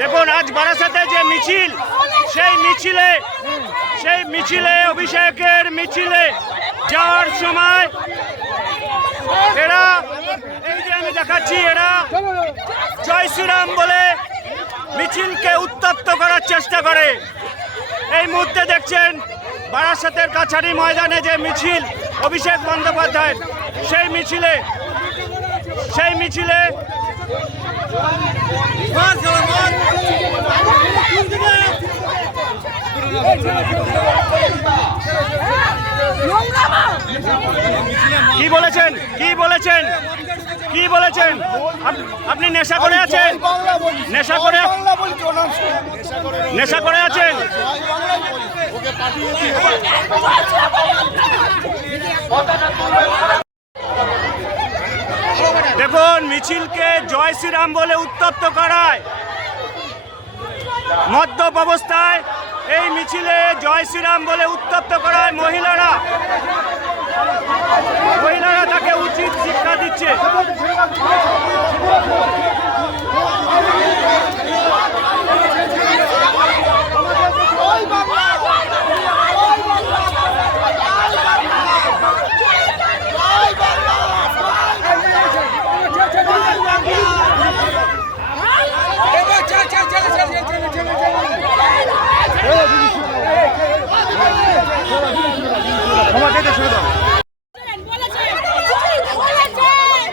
দেখুন আজ বারাসাতে যে মিছিল, সেই মিছিলে অভিষেকের মিছিলে যাওয়ার সময় এরা, এই যে আমি দেখাচ্ছি, এরা জয় শ্রীরাম বলে মিছিলকে উত্তপ্ত করার চেষ্টা করে। এই মুহূর্তে দেখছেন বারাসাতের কাছারি ময়দানে যে মিছিল অভিষেক বন্দ্যোপাধ্যায়, সেই মিছিলে কি বলেছেন আপনি নেশা করে আছেন? দেখুন মিছিলকে জয় শ্রীরাম বলে উত্তপ্ত করায়, মদ্যপ অবস্থায় এই মিছিলে জয় শ্রীরাম বলে উত্তপ্ত করায় মহিলারা তাকে উচিত শিক্ষা দিচ্ছে।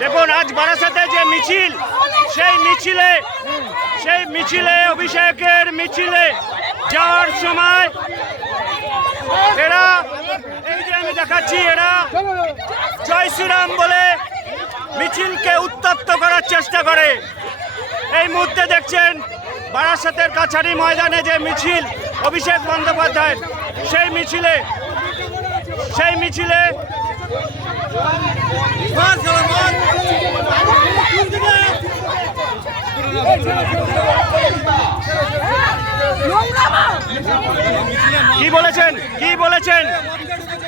দেখুন আজ বারাসাতে যে মিছিল, সেই মিছিলে অভিষেকের মিছিলে যাওয়ার সময় এরা, এই যে আমি দেখাচ্ছি, এরা জয় শ্রীরাম বলে মিছিলকে উত্তপ্ত করার চেষ্টা করে। এই মুহূর্তে দেখছেন বারাসাতের কাছারি ময়দানে যে মিছিল অভিষেক বন্দ্যোপাধ্যায়, সেই মিছিলে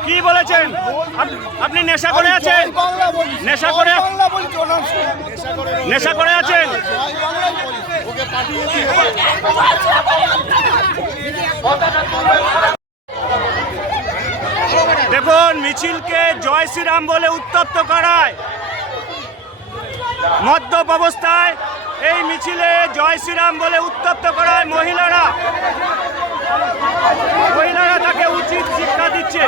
কি বলেছেন আপনি নেশা করে আছেন? দেখুন মিছিলকে জয় শ্রীরাম বলে উত্তপ্ত করায়, মদ্যপ অবস্থায় এই মিছিলে জয় শ্রীরাম বলে উত্তপ্ত করায় মহিলারা তাকে উচিত শিক্ষা দিচ্ছে।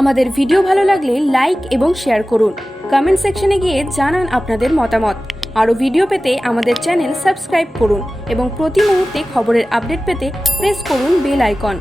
আমাদের ভিডিও ভালো লাগলে লাইক এবং শেয়ার করুন। কমেন্ট সেকশনে গিয়ে জানান আপনাদের মতামত। আরও ভিডিও পেতে আমাদের চ্যানেল সাবস্ক্রাইব করুন এবং প্রতি মুহূর্তে খবরের আপডেট পেতে প্রেস করুন বেল আইকন।